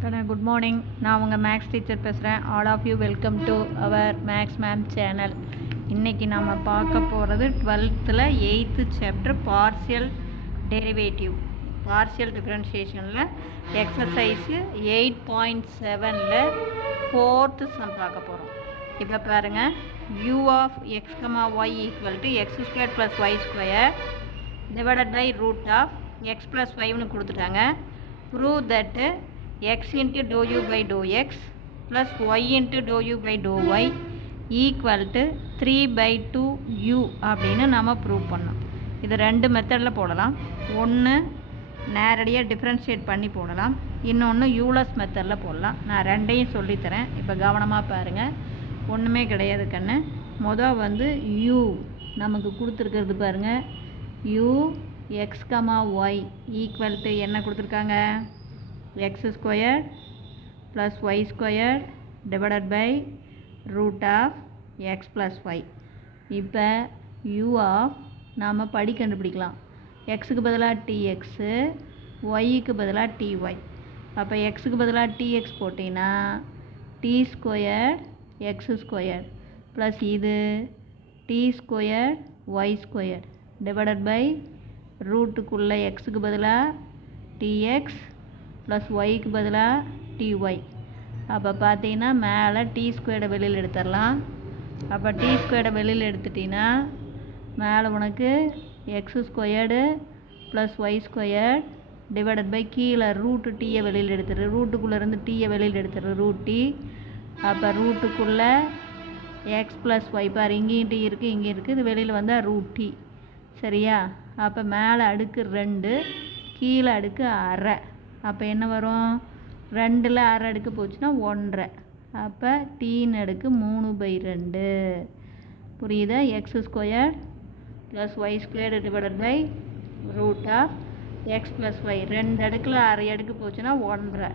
Good morning. நான் உங்கள் maths teacher பேசுகிறேன். All of you welcome to our maths ma'am channel. இன்றைக்கி நம்ம பார்க்க போகிறது 12th 8th chapter partial derivative, partial டிஃப்ரென்ஷியேஷனில் எக்ஸசைஸு 8.7ல் 4th சம் பார்க்க போகிறோம். இப்போ பாருங்கள், u of x, y equal to x square plus y square divided by root of x plus ஒய்னு கொடுத்துட்டாங்க. ப்ரூவ் தட்டு x into dou u by dou x plus y into dou u by dou y equal to 3 by 2 u அப்படின்னு நம்ம prove பண்ணோம். இது ரெண்டு மெத்தடில் போடலாம். ஒன்று நேரடியாக டிஃப்ரென்ஷியேட் பண்ணி போடலாம், இன்னொன்று யூலஸ் மெத்தடில் போடலாம். நான் ரெண்டையும் சொல்லித்தரேன். இப்போ கவனமாக பாருங்கள். ஒன்றுமே கிடையாது கண்ணு. மொதல் u நமக்கு கொடுத்துருக்கிறது பாருங்கள். u x, y equal to என்ன கொடுத்துருக்காங்க? x squared plus y squared divided by root of x plus y. இப்போ u of நாம் படி கண்டுபிடிக்கலாம். xக்கு பதிலாக tx, yக்கு பதிலாக ty. அப்போ xக்கு பதிலாக tx போட்டிங்கன்னா t square x square plus இது t square y square divided by ரூட்டுக்குள்ளே xக்கு பதிலாக tx ப்ளஸ் ஒய்க்கு பதிலாக ty. அப்போ பார்த்தீங்கன்னா மேலே டி ஸ்கொயர்டை வெளியில் எடுத்துடலாம். அப்போ டி ஸ்கொயர்டை வெளியில் எடுத்துட்டிங்கன்னா மேலே உனக்கு x squared plus y squared divided by கீழே ரூட்டு டீயை வெளியில் எடுத்துரு, ரூட்டுக்குள்ளேருந்து டீயை வெளியில் எடுத்துரு, ரூட் டி. அப்போ ரூட்டுக்குள்ளே எக்ஸ் ப்ளஸ் ஒய் பார், இங்கேயும் டி இருக்குது, இங்கேயும் இருக்குது, இது வெளியில் வந்தால் ரூட் டி. சரியா? அப்போ மேலே அடுக்கு 2, கீழே அடுக்கு அரை. அப்போ என்ன வரும்? 2ல் அரை அடுக்கு போச்சுன்னா 1.5. அப்போ டீன் அடுக்கு 3/2. புரியுதா? X square plus y square divided by root of x plus y. 2 அடுக்கில் அரை அடுக்கு போச்சுன்னா 1.5.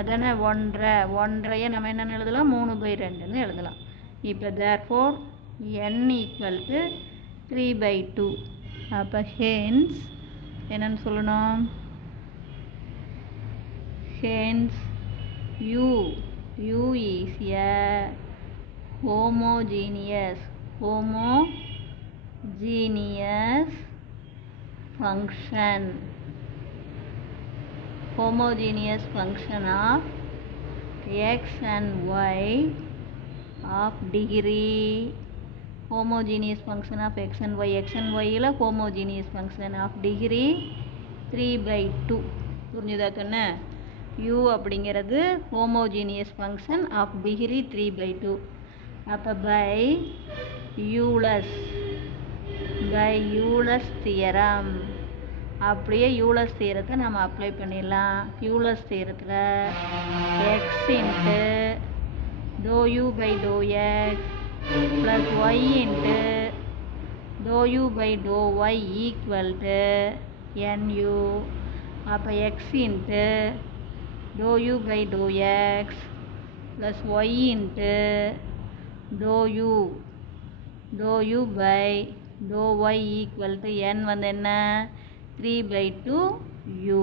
அதானே 1.5 நம்ம என்னென்னு எழுதலாம்? 3/2ன்னு எழுதலாம். இப்போ தேர்ஃபோர் n ஈக்குவல் டு 3/2. அப்போ ஹென்ஸ் என்னென்னு சொல்லணும்? Hence u is a homogeneous function of x and y of degree. Homogeneous function of x and y ல homogeneous function of degree 3/2. புரிஞ்சுதா கண்ணு? u அப்படிங்கிறது ஹோமோஜீனியஸ் ஃபங்க்ஷன் ஆஃப் டிகிரி 3/2. அப்போ by Euler's theorem. அப்படியே Euler's தியரத்தை நம்ம apply பண்ணிடலாம். Euler's தியரத்தில் x into doh u by doh x plus y into doh u by doh y equal to NU. அப்போ x into dou u by dou x plus y into dou u by dou y equal to n என்ன? 3/2 u.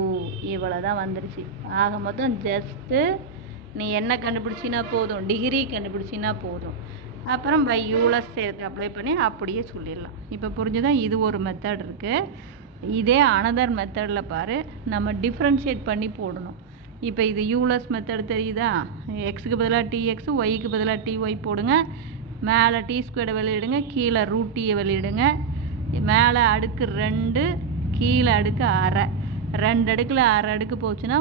இவ்வளோ தான் வந்துருச்சு. ஆக மொத்தம் just நீ என்ன கண்டுபிடிச்சின்னா போதும், டிகிரி கண்டுபிடிச்சின்னா போதும். அப்புறம் பை யூலஸ் சேர்த்து அப்ளை பண்ணி அப்படியே சொல்லிடலாம். இப்போ புரிஞ்சுதான்? இது ஒரு மெத்தட் இருக்குது. இதே அனதர் மெத்தடில் பாரு, நம்ம டிஃப்ரென்ஷியேட் பண்ணி போடணும். இப்போ இது யூலஸ் மெத்தட் தெரியுதா? எக்ஸுக்கு பதிலாக டிஎக்ஸ், ஒய்க்கு பதிலாக டிஒய் போடுங்க. மேலே டி ஸ்கொயர்டை வெளியிடுங்க, கீழே ரூட் டீயை வெளியிடுங்க. மேலே அடுக்கு 2, கீழே அடுக்கு அரை. 2 அடுக்கில் அரை அடுக்கு போச்சுன்னா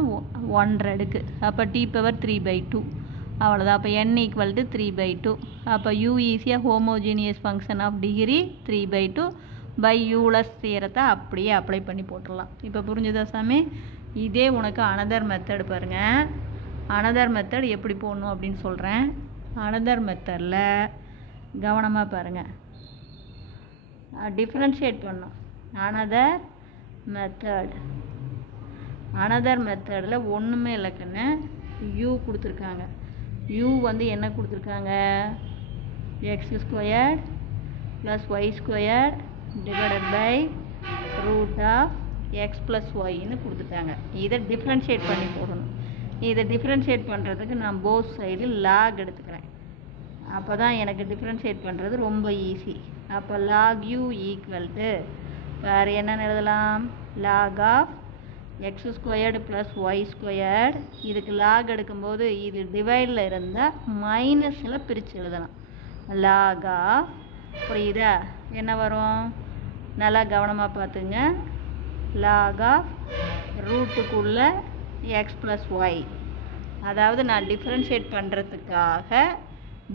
1.5 அடுக்கு. அப்போ டி பவர் 3/2. அவ்வளோதான். அப்போ n ஈக்குவல் டு 3/2. அப்போ u ஈஸியாக homogeneous function of degree 3/2 by Euler's தியரத்தை அப்படியே அப்ளை பண்ணி போட்டுடலாம். இப்போ புரிஞ்சுதா சாமி? இதே உனக்கு அனதர் மெத்தட் பாருங்கள். அனதர் மெத்தட் எப்படி போடணும் அப்படின்னு சொல்கிறேன். அனதர் மெத்தடில் கவனமாக பாருங்கள், டிஃப்ரென்ஷியேட் பண்ணணும். அனதர் மெத்தடில் ஒன்றுமே இல்லைக்குன்னு u கொடுத்துருக்காங்க. u என்ன கொடுத்துருக்காங்க? X square plus y square divided by root of x plus y ன்னு கொடுத்துட்டாங்க. இதை டிஃப்ரென்ஷியேட் பண்ணி போடணும். இதை டிஃப்ரென்ஷியேட் பண்ணுறதுக்கு நான் போத் சைடு லாக் எடுத்துக்கிறேன். அப்போ தான் எனக்கு டிஃப்ரென்ஷியேட் பண்ணுறது ரொம்ப ஈஸி. அப்போ லாக் யூ ஈக்குவல் டு வேறு என்னென்னு எழுதலாம்? Log of x squared plus y squared. இதுக்கு லாக் எடுக்கும்போது இது டிவைடில் இருந்தால் மைனஸில் பிரித்து எழுதலாம். லாக் ஆஃப், புரியுதா? என்ன வரும்? நல்லா கவனமாக பார்த்துங்க. லாக் ஆஃப் ரூட்டுக்குள்ளே எக்ஸ் ப்ளஸ் ஒய். அதாவது நான் டிஃப்ரென்ஷியேட் பண்ணுறதுக்காக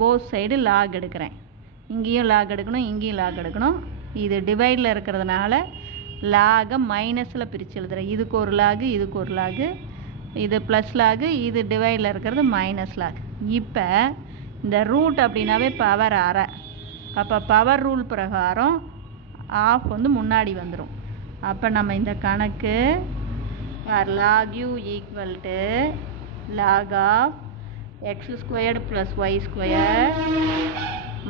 போத் சைடு லாக் எடுக்கிறேன். இங்கேயும் லாக் எடுக்கணும், இங்கேயும் லாக் எடுக்கணும். இது டிவைடில் இருக்கிறதுனால லாகை மைனஸில் பிரித்து எழுதுகிறேன். இதுக்கு ஒரு லாகு, இதுக்கு ஒரு லாகு, இது ப்ளஸ் லாகு, இது டிவைடில் இருக்கிறது மைனஸ் லாக். இப்போ இந்த ரூட் அப்படின்னாவே பவர் அரை. அப்போ பவர் ரூல் பிரகாரம் ஆஃப் வந்து முன்னாடி வந்துடும். அப்போ நம்ம இந்த கணக்கு log u equal to log of x squared plus y square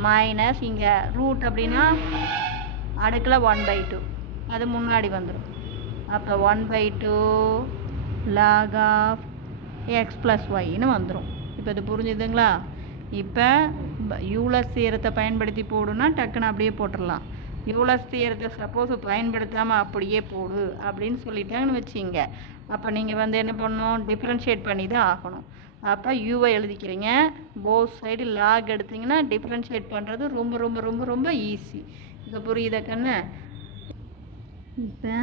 minus இங்கே ரூட் அப்படின்னா அடுக்கில் 1/2 அது முன்னாடி வந்துடும். அப்போ 1/2 லாக் ஆஃப் எக்ஸ் ப்ளஸ் ஒய்ன்னு வந்துடும். இப்போ இது புரிஞ்சுதுங்களா? இப்போ யூலர்ஸ் தியரத்தை பயன்படுத்தி போடுன்னா டக்குன்னு அப்படியே போட்டுடலாம். யூலர்ஸ் தியரத்தை சப்போஸ் பயன்படுத்தாமல் அப்படியே போடு அப்படின்னு சொல்லிட்டாங்கன்னு வச்சிங்க. அப்போ நீங்கள் வந்து என்ன பண்ணணும்? டிஃப்ரென்ஷியேட் பண்ணி தான் ஆகணும். அப்போ யூவை எழுதிக்கிறீங்க. போத் சைடு லாக் எடுத்திங்கன்னா டிஃப்ரென்ஷியேட் பண்ணுறது ரொம்ப ரொம்ப ரொம்ப ரொம்ப ஈஸி. இப்போ புரியுதா கண்ணு? இப்போ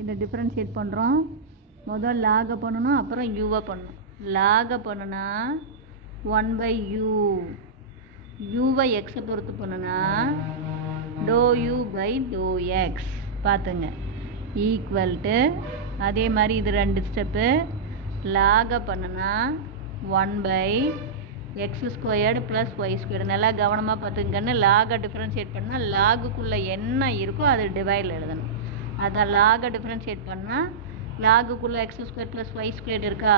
இதை டிஃப்ரென்ஷியேட் பண்ணுறோம். முதல் லாகை பண்ணணும், அப்புறம் யூவை பண்ணணும். லாகை பண்ணுனா 1/u, யூவை எக்ஸை பொறுத்து பண்ணுனா ∂u/∂x. பார்த்துங்க ஈக்குவல் டு அதே மாதிரி இது 2 ஸ்டெப்பு. லாகை பண்ணுனா 1/x squared plus y squared. நல்லா கவனமாக பார்த்துங்கன்னு. லாகை டிஃப்ரென்ஷியேட் பண்ணால் லாகுக்குள்ளே என்ன இருக்கோ அது டிவைடில் எழுதணும். அதான் லாகை டிஃப்ரென்ஷியேட் பண்ணால் லாகுக்குள்ளே x square plus y square இருக்கா?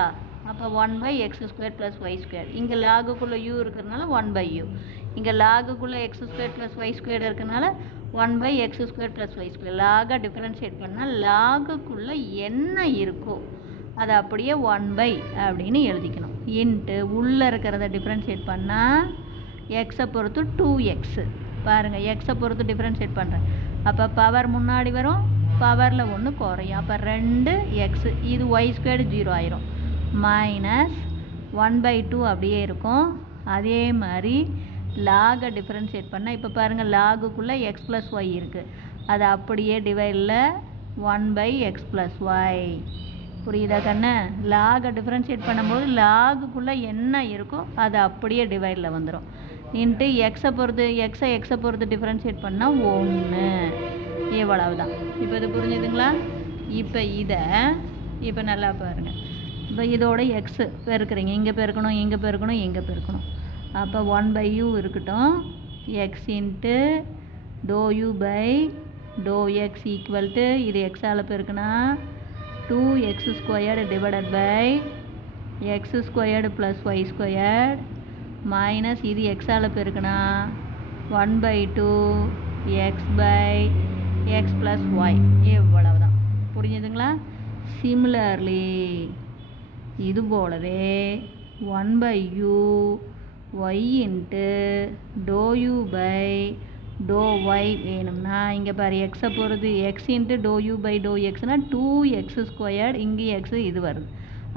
அப்போ 1/x square plus y square. இங்கே லாகுக்குள்ளே யூ இருக்கிறதுனால 1/u. இங்கே லாகுக்குள்ளே x square plus y square இருக்கிறதுனால 1/x square plus y square. லாகை டிஃப்ரென்ஷியேட் பண்ணால் லாகுக்குள்ளே என்ன இருக்கோ அதை அப்படியே 1/, அப்படின்னு எழுதிக்கணும். இன்ட்டு உள்ளே இருக்கிறத டிஃப்ரென்ஷியேட் பண்ணால் எக்ஸை பொறுத்து 2x. பாருங்கள், எக்ஸை பொறுத்து டிஃப்ரென்ஷியேட் பண்ணுறேன். அப்போ பவர் முன்னாடி வரும், பவரில் 1 குறையும். அப்போ 2x, இது ஒய் ஸ்கொயர்டு 0 ஆயிரும். மைனஸ் 1/2 அப்படியே இருக்கும். அதே மாதிரி லாகை டிஃப்ரென்ஷியேட் பண்ணால் இப்போ பாருங்கள், லாகுக்குள்ளே எக்ஸ் ப்ளஸ் ஒய் இருக்குது. அது அப்படியே டிவைடில் 1/x ப்ளஸ் ஒய். புரியுதா கண்ணு? லாகை டிஃப்ரென்ஷியேட் பண்ணும்போது லாகுக்குள்ளே என்ன இருக்கோ அது அப்படியே டிவைடில் வந்துடும். இன்ட்டு எக்ஸை பொறுத்து டிஃப்ரென்ஷியேட் பண்ணால் 1. இவ்வளவு தான். இப்போ இது புரிஞ்சுதுங்களா? இப்போ இதை நல்லா பாருங்கள். இப்போ இதோட எக்ஸு பெருக்குறீங்க. இங்கே பெருக்கணும், இங்கே பெருக்கணும், இங்கே பெருக்கணும். அப்போ 1/u இருக்கட்டும். X into ∂u/∂x equal to இது எக்ஸால் பெருக்குனா 2x squared divided by x squared plus y squared minus இது எக்ஸால் பெருக்குனா 1/2 x/x ப்ளஸ் ஒய். இவ்வளவு தான். புரிஞ்சுதுங்களா? சிமிலர்லி இது போலவே 1/u y இன்ட்டு ∂u/∂y வேணும்னா இங்கே பாரு, எக்ஸை பொறுத்து எக்ஸ் இன்ட்டு ∂u/∂xனா 2x ஸ்கொயர்டு, இங்கே எக்ஸு இது வருது.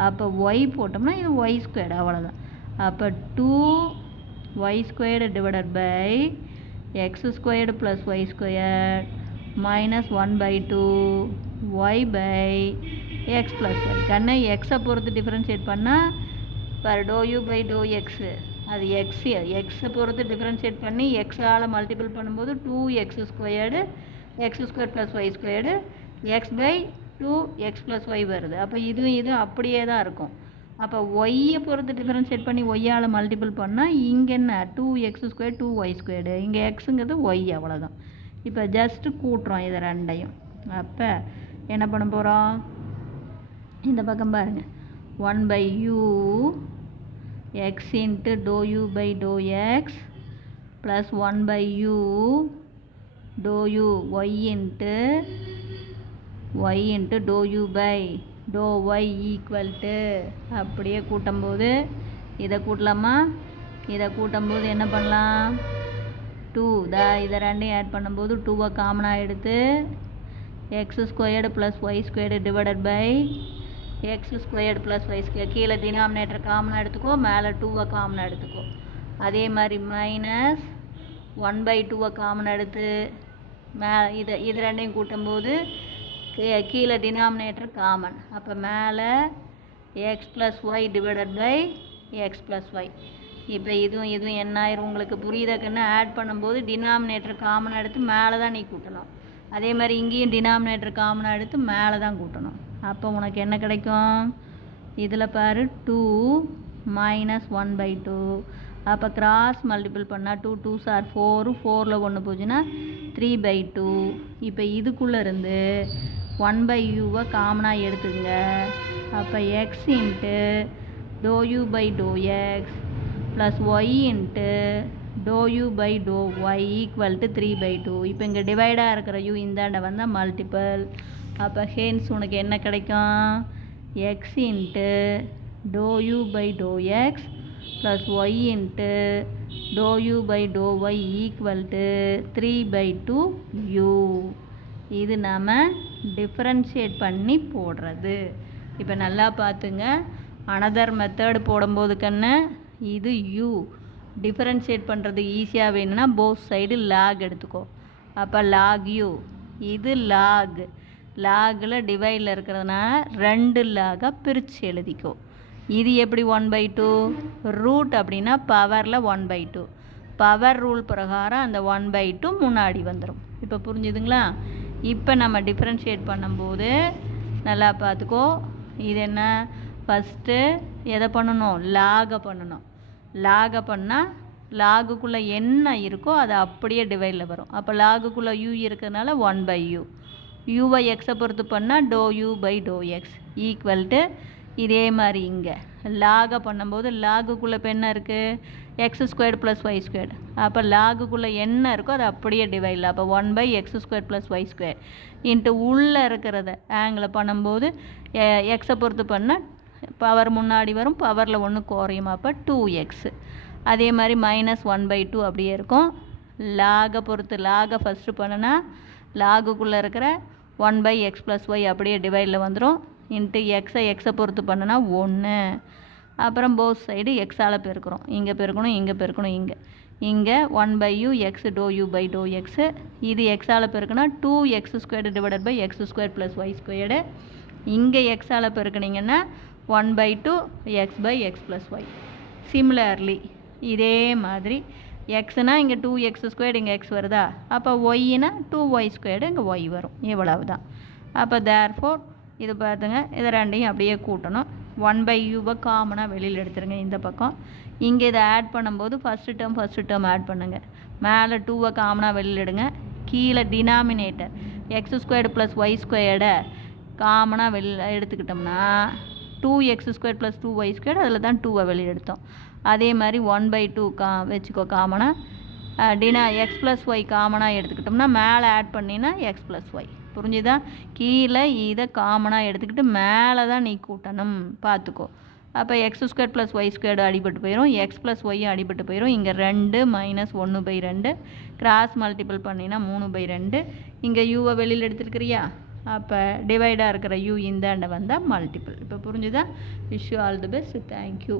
அப்போ ஒய் போட்டோம்னா இது ஒய் ஸ்கொயர்டு. அவ்வளோதான். அப்போ 2y squared divided by x squared plus y squared minus 1/2 y/x plus ஒய். கண்ணை எக்ஸை பொறுத்து டிஃப்ரென்ஷியேட் பண்ணால் பாரு, ∂u/∂x அது எக்ஸை பொறுத்து டிஃப்ரென்ஷியேட் பண்ணி எக்ஸால் மல்டிபிள் பண்ணும்போது 2x squared x square plus y squared x/2x plus y வருது. அப்போ இதுவும் அப்படியே தான் இருக்கும். அப்போ ஒய்யை பொறுத்து டிஃப்ரென்ஷியேட் பண்ணி ஒய்யால் மல்டிபிள் பண்ணால் இங்கே என்ன 2x ஸ்கொயர் 2y ஸ்கொயர்டு. இங்கே எக்ஸுங்கிறது ஒய். அவ்வளோதான். இப்போ ஜஸ்ட்டு கூட்டுறோம் இதை ரெண்டையும். அப்போ என்ன பண்ண போகிறோம்? இந்த பக்கம் பாருங்கள், 1/u x into ∂u/∂x plus 1/u ∂u y into ∂u/∂y டோ ஒய் ஈக்குவல் டு அப்படியே கூட்டும்போது இதை கூட்டலாமா? இதை கூட்டும்போது என்ன பண்ணலாம்? 2 இதை ரெண்டையும் ஆட் பண்ணும்போது 2வை காமனாக எடுத்து x² + y² divided by x² + y². கீழே டினாமினேட்டர் காமனாக எடுத்துக்கோ, மேலே 2வை காமனாக எடுத்துக்கோ. அதே மாதிரி மைனஸ் 1/2வை காமனாக எடுத்து இது ரெண்டையும் கூட்டும்போது கீழே டினாமினேட்டர் காமன். அப்போ மேலே x + y divided by x + y. இப்போ இதுவும் என்ன ஆயிரும்? உங்களுக்கு புரியுதாக்குன்னு ஆட் பண்ணும்போது டினாமினேட்டர் காமனாக எடுத்து மேலே தான் நீ கூட்டணும். அதே மாதிரி இங்கேயும் டினாமினேட்டர் காமனாக எடுத்து மேலே தான் கூட்டணும். அப்போ உனக்கு என்ன கிடைக்கும்? இதில் பாரு 2 - 1/2. அப்போ கிராஸ் மல்டிபிள் பண்ணால் 2 2s are 4, 4ல் 1 போச்சுன்னா 3/2. இப்போ இதுக்குள்ளே இருந்து 1/uவை காமனாக எடுத்துங்க. அப்போ x × ∂u/∂x + y × ∂u/∂y = 3/2. இப்போ இங்கே டிவைடாக இருக்கிற u இந்தாண்ட வந்தால் மல்டிபிள். அப்போ ஹென்ஸ் உனக்கு என்ன கிடைக்கும்? x × ∂u/∂x + y × ∂u/∂y = 3/2u. இது நாம் டிஃப்ரென்ஷியேட் பண்ணி போடுறது. இப்போ நல்லா பார்த்துங்க. அனதர் மெத்தட் போடும்போது கண்ணு இது u டிஃபரன்ஷியேட் பண்ணுறது ஈஸியாக வேணும்னா போத் சைடு லாக் எடுத்துக்கோ. அப்போ லாக் u, இது லாகில் டிவைடில் இருக்கிறதுனால 2 லாகாக பிரித்து எழுதிக்கோ. இது எப்படி 1/2? ரூட் அப்படின்னா பவரில் 1/2. பவர் ரூல் பிரகாரம் அந்த 1/2 முன்னாடி வந்துடும். இப்போ புரிஞ்சுதுங்களா? இப்போ நம்ம டிஃப்ரென்ஷியேட் பண்ணும்போது நல்லா பார்த்துக்கோ. இது என்ன? ஃபஸ்ட்டு எதை பண்ணணும்? லாகை பண்ணணும். லாகை பண்ணால் லாகுக்குள்ளே என்ன இருக்கோ அது அப்படியே டிவைடில் வரும். அப்போ லாகுக்குள்ளே u இருக்கிறதுனால 1/u. யூவை எக்ஸை பொறுத்து பண்ணால் ∂u/∂x = இதே மாதிரி இங்கே லாகை பண்ணும்போது லாகுக்குள்ளே இப்போ என்ன இருக்குது? x² + y². அப்போ லாகுக்குள்ளே என்ன இருக்கோ அது அப்படியே டிவைடில். அப்போ 1/x² + y² உள்ளே இருக்கிறத ஆங்கிளை பண்ணும்போது எக்ஸை பொறுத்து பண்ணால் பவர் முன்னாடி வரும், பவரில் 1 குறையும். அப்போ 2x. அதே மாதிரி -1/2 அப்படியே இருக்கும். லாகை பொறுத்து லாகை ஃபஸ்ட்டு பண்ணுனா லாகுக்குள்ளே இருக்கிற 1/x + y அப்படியே டிவைடில் வந்துடும். எக்ஸை பொறுத்து பண்ணுனா 1. அப்புறம் போத் சைடு எக்ஸால் பெருக்கிறோம். இங்கே பெருக்கணும், இங்கே பெருக்கணும், இங்கே 1/u x ∂u/∂x. இது எக்ஸால் பெருக்குனா 2x² divided by x² + y². இங்கே எக்ஸால் பெருக்குனிங்கன்னா 1/2 x/x + y. சிமிலர்லி இதே மாதிரி எக்ஸ்னா இங்கே 2x², இங்கே x வருதா? அப்போ ஒய்னா 2y², இங்கே y வரும். இவ்வளவு தான். அப்போ தேர்ஃபோர் இது பார்த்துங்க, இதை ரெண்டையும் அப்படியே கூட்டணும். 1/uவை காமனாக வெளியில் எடுத்துருங்க இந்த பக்கம். இங்கே இதை ஆட் பண்ணும்போது ஃபஸ்ட்டு டேர்ம் ஆட் பண்ணுங்கள். மேலே 2வை காமனாக வெளியில் எடுங்க. கீழே டினாமினேட்டர் x² + y² காமனாக வெளியில் எடுத்துக்கிட்டோம்னா 2x² + 2y², அதில் தான் 2வை வெளியில் எடுத்தோம். அதே மாதிரி 1/2 வச்சுக்கோ காமனாக. x + y காமனாக எடுத்துக்கிட்டோம்னா மேலே ஆட் பண்ணினா x + y. புரிஞ்சுதா? கீழே இதை காமனாக எடுத்துக்கிட்டு மேலே தான் நீ கூட்டணும், பார்த்துக்கோ. அப்போ x² + y² அடிபட்டு போயிடும், x + y அடிபட்டு போயிடும். இங்கே 2 - 1/2 கிராஸ் மல்டிபிள் பண்ணினா 3/2. இங்கே யூவை வெளியில் எடுத்துருக்கிறியா? அப்போ டிவைடாக இருக்கிற u இந்தாண்ட வந்தால் மல்டிபிள். இப்போ புரிஞ்சுதா? Wish you all the best. Thank you.